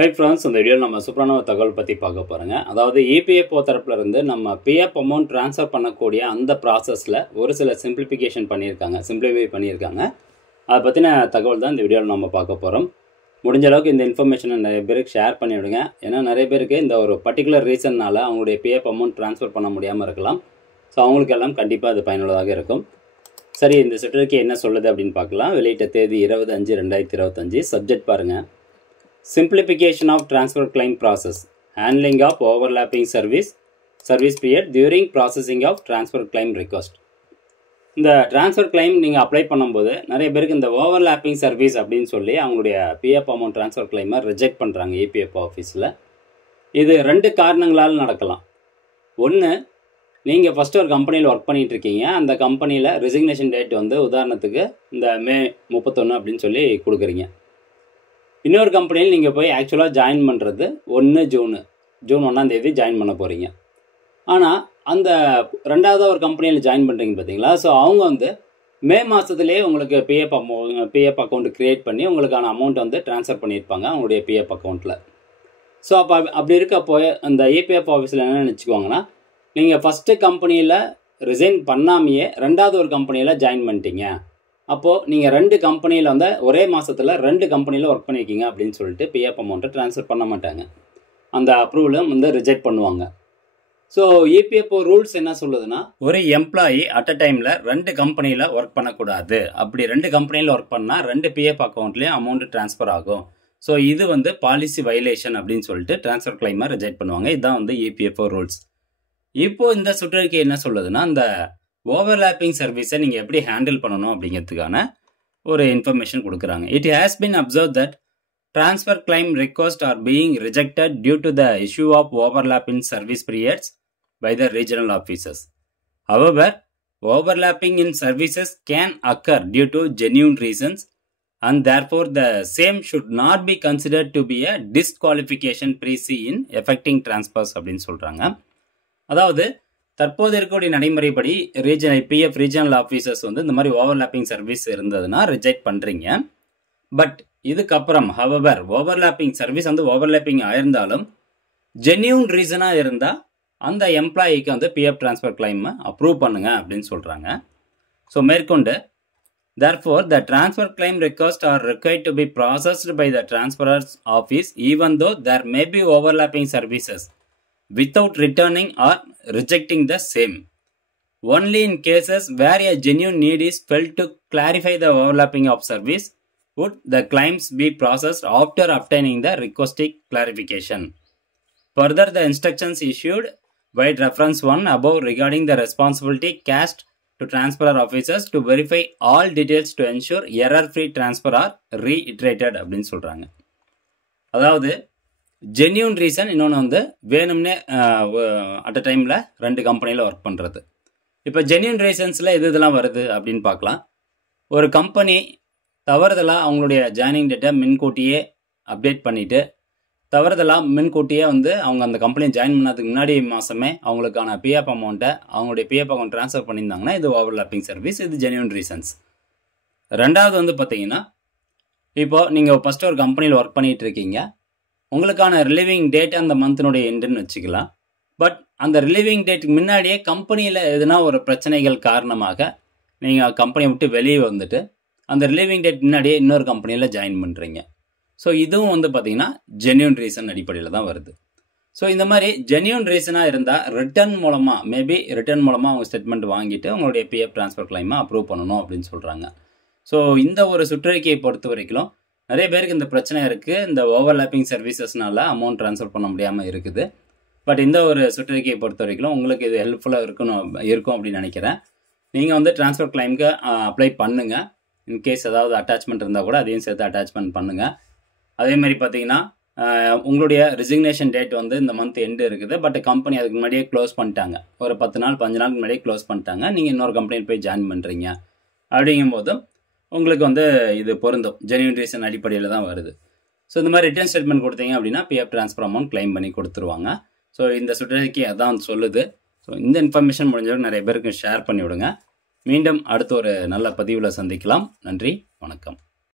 Hi friends, இந்த வீடியோவில் நம்ம சூப்பரான ஒரு தகவல் பற்றி பார்க்க போகிறோங்க. அதாவது இபிஎஃப்ஓ தரப்புலேருந்து நம்ம பிஎஃப் அமௌண்ட் ட்ரான்ஸ்ஃபர் பண்ணக்கூடிய அந்த ப்ராசஸில் ஒரு சில சிம்பிளிஃபை பண்ணியிருக்காங்க. அதை பற்றின தகவல் தான் இந்த வீடியோவில் நம்ம பார்க்க போகிறோம். முடிஞ்ச அளவுக்கு இந்த இன்ஃபர்மேஷனை நிறைய பேருக்கு ஷேர் பண்ணிவிடுங்க. ஏன்னா நிறைய பேருக்கு இந்த ஒரு பர்டிகுலர் ரீசன்னால் அவங்களுடைய பிஎஃப் அமௌண்ட் ட்ரான்ஸ்ஃபர் பண்ண முடியாமல் இருக்கலாம். ஸோ அவங்களுக்கெல்லாம் கண்டிப்பாக அது பயனுள்ளதாக இருக்கும். சரி, இந்த சுற்றறிக்கை என்ன சொல்லுது அப்படின்னு பார்க்கலாம். வெளியிட்ட தேதி 20/5/2025. சப்ஜெக்ட் பாருங்கள். Simplification of transfer claim process, handling of overlapping service period during processing of transfer claim request. இந்த ட்ரான்ஸ்ஃபர் கிளைம் நீங்கள் அப்ளை பண்ணும்போது நிறைய பேருக்கு இந்த ஓவர்லாப்பிங் சர்வீஸ் அப்படின்னு சொல்லி அவங்களுடைய பிஎஃப் அமௌண்ட் ட்ரான்ஸ்ஃபர் கிளைமை ரிஜெக்ட் பண்ணுறாங்க இபிஎஃப் ஆஃபீஸில். இது 2 காரணங்களால் நடக்கலாம். ஒன்று, நீங்கள் ஃபஸ்ட்டு ஒரு கம்பெனியில் ஒர்க் பண்ணிகிட்டு இருக்கீங்க. அந்த கம்பெனியில் ரெசிக்னேஷன் டேட் வந்து உதாரணத்துக்கு இந்த மே 31 அப்படின்னு சொல்லி கொடுக்குறீங்க. இன்னொரு கம்பெனியில் நீங்கள் போய் ஆக்சுவலாக ஜாயின் பண்ணுறது ஜூன் 1 ஜாயின் பண்ண போகிறீங்க. ஆனால் அந்த ரெண்டாவது ஒரு கம்பெனியில் ஜாயின் பண்ணுறீங்க பார்த்தீங்களா. ஸோ அவங்க வந்து மே மாதத்துலேயே உங்களுக்கு பிஎஃப் அக்கௌண்ட் க்ரியேட் பண்ணி உங்களுக்கான அமௌண்ட் வந்து ட்ரான்ஸ்ஃபர் பண்ணியிருப்பாங்க அவங்களுடைய பிஎஃப் அக்கௌண்ட்டில். ஸோ அப்படி இருக்கப்போ அந்த இபிஎஃப் ஆஃபீஸில் என்ன நினச்சிக்குவாங்கன்னா, நீங்கள் ஃபஸ்ட்டு கம்பெனியில் ரிசைன் பண்ணாமையே ரெண்டாவது ஒரு கம்பெனியில் ஜாயின் பண்ணிட்டீங்க. அப்போது நீங்கள் 2 கம்பெனியில் வந்து ஒரே மாதத்தில் 2 கம்பெனியில் ஒர்க் பண்ணியிருக்கீங்க அப்படின்னு சொல்லிட்டு பிஎஃப் அமௌண்ட்டை ட்ரான்ஸ்ஃபர் பண்ண மாட்டாங்க. அந்த அப்ரூவலும் வந்து ரிஜெக்ட் பண்ணுவாங்க. ஸோ இபிஎஃப்ஓ ரூல்ஸ் என்ன சொல்லுதுன்னா, ஒரு எம்ப்ளாயி அட் அ டைமில் 2 கம்பெனியில் ஒர்க் பண்ணக்கூடாது. அப்படி 2 கம்பெனியில் ஒர்க் பண்ணால் 2 பிஎஃப் அக்கௌண்ட்லேயும் அமௌண்ட் ட்ரான்ஸ்ஃபர் ஆகும். ஸோ இது வந்து பாலிசி வயலேஷன் அப்படின்னு சொல்லிட்டு ட்ரான்ஸ்ஃபர் கிளைமை ரிஜெக்ட் பண்ணுவாங்க. இதுதான் வந்து இபிஎஃப்ஓ ரூல்ஸ். இப்போது இந்த சுற்றறிக்கை என்ன சொல்லுதுன்னா, அந்த ஓவர்லாப்பிங் சர்வீஸை நீங்கள் எப்படி ஹேண்டில் பண்ணணும் அப்படிங்கிறதுக்கான ஒரு இன்ஃபர்மேஷன் கொடுக்குறாங்க. It has been observe that transfer claim request are being rejected due to the issue of overlapping service periods by the regional offices. However, overlapping in services can occur due to genuine reasons, and therefore the same should not be considered to be a disqualification precedent in effecting transfers அப்படின்னு சொல்கிறாங்க. அதாவது தற்போது இருக்கக்கூடிய நடைமுறைப்படி PF regional officers வந்து இந்த மாதிரி overlapping service இருந்ததுன்னா reject பண்ணுறீங்க. பட் இதுக்கப்புறம் ஹவவர் ஓவர்லாப்பிங் சர்வீஸ் வந்து ஓவர்லாப்பிங் ஆயிருந்தாலும் ஜென்யூன் ரீசனாக இருந்தால் அந்த எம்ப்ளாயிக்கு வந்து பிஎஃப் ட்ரான்ஸ்ஃபர் கிளைமை அப்ரூவ் பண்ணுங்க அப்படின்னு சொல்கிறாங்க. ஸோ மேற்கொண்டு therefore the transfer claim requests are required to be processed by the transferor's office even though there may be overlapping services without returning or rejecting the same. Only in cases where a genuine need is felt to clarify the overlapping of service would the claims be processed after obtaining the requested clarification. Further, the instructions issued by reference 1 above regarding the responsibility cast to transferor officers to verify all details to ensure error-free transfer are reiterated அப்படின்னு சொல்கிறாங்க. அதாவது genuine reason, இன்னொன்று வந்து வேணும்னே at a டைமில் 2 கம்பெனியில் work பண்ணுறது. இப்போ ஜென்யூன் ரீசன்ஸில் இதெல்லாம் வருது அப்படின்னு பார்க்கலாம். ஒரு கம்பெனி தவறுதலாக அவங்களுடைய ஜாயினிங் டேட்டை முன்கூட்டியே அப்டேட் பண்ணிவிட்டு முன்கூட்டியே வந்து அவங்க அந்த கம்பெனியை ஜாயின் பண்ணதுக்கு முன்னாடி மாதமே அவங்களுக்கான பிஎஃப் அமௌண்ட்டை அவங்களுடைய பிஎஃப் அக்கௌண்ட் ட்ரான்ஸ்ஃபர் பண்ணியிருந்தாங்கன்னா இது ஓவர்லாப்பிங் சர்வீஸ், இது ஜென்யூன் ரீசன்ஸ். ரெண்டாவது வந்து பார்த்தீங்கன்னா, இப்போது நீங்கள் ஃபஸ்ட்டு ஒரு கம்பெனியில் ஒர்க் பண்ணிகிட்டு இருக்கீங்க. உங்களுக்கான ரிலீவிங் டேட் அந்த மந்த்தினுடைய எண்டுன்னு வச்சுக்கலாம். பட் அந்த ரிலீவிங் டேட்டுக்கு முன்னாடியே கம்பெனியில் எதுனா ஒரு பிரச்சனைகள் காரணமாக நீங்கள் கம்பெனியை விட்டு வெளியே வந்துட்டு அந்த ரிலீவிங் டேட் முன்னாடியே இன்னொரு கம்பெனியில் ஜாயின் பண்ணுறீங்க. ஸோ இதுவும் வந்து பார்த்தீங்கன்னா ஜென்யூன் ரீசன் அடிப்படையில் தான் வருது. ஸோ இந்த மாதிரி ஜென்யூன் ரீசனாக இருந்தால் ரிட்டர்ன் மூலமாக அவங்க ஸ்டேட்மெண்ட் வாங்கிட்டு உங்களுடைய பிஎஃப் ட்ரான்ஸ்ஃபர் கிளைமை அப்ரூவ் பண்ணணும் அப்படின்னு சொல்கிறாங்க. ஸோ இந்த ஒரு சுற்றறிக்கையை பொறுத்த வரைக்கும் நிறைய பேருக்கு இந்த பிரச்சனை இருக்குது. இந்த ஓவர்லாப்பிங் சர்வீசஸ்னால அமௌண்ட் ட்ரான்ஸ்ஃபர் பண்ண முடியாமல் இருக்குது. பட் இந்த ஒரு சுற்றறிக்கையை பொறுத்த வரைக்கும் உங்களுக்கு இது ஹெல்ப்ஃபுல்லாக இருக்கும் அப்படின்னு நினைக்கிறேன். நீங்கள் வந்து ட்ரான்ஸ்ஃபர் கிளைமுக்கு அப்ளை பண்ணுங்கள். இன்கேஸ் ஏதாவது அட்டாச்மெண்ட் இருந்தால் கூட அதையும் சேர்த்து அட்டாச்மெண்ட் பண்ணுங்கள். அதேமாதிரி பார்த்தீங்கன்னா உங்களுடைய ரிசிக்னேஷன் டேட் வந்து இந்த மந்த் எண்டு இருக்குது. பட் கம்பெனி அதுக்கு முன்னாடியே க்ளோஸ் பண்ணிட்டாங்க. ஒரு 10 நாள் 5 நாளுக்கு முன்னாடியே க்ளோஸ் பண்ணிட்டாங்க. நீங்கள் இன்னொரு கம்பெனியில் போய் ஜாயின் பண்ணுறீங்க. அப்படிங்கும்போதும் உங்களுக்கு வந்து இது பொருந்தும். ஜென்யூன் ரீசன் அடிப்படையில் தான் வருது. ஸோ இந்த மாதிரி ரிட்டர்ன் ஸ்டேட்மெண்ட் கொடுத்தீங்க அப்படின்னா பிஎஃப் ட்ரான்ஸ்ஃபர் அமௌண்ட் கிளைம் பண்ணி கொடுத்துருவாங்க. ஸோ இந்த சுற்றறிக்கை அதான் சொல்லுது. ஸோ இந்த இன்ஃபர்மேஷன் முடிஞ்சவங்க நிறைய பேருக்கு ஷேர் பண்ணி விடுங்க. மீண்டும் அடுத்த ஒரு நல்ல பதிவில் சந்திக்கலாம். நன்றி, வணக்கம்.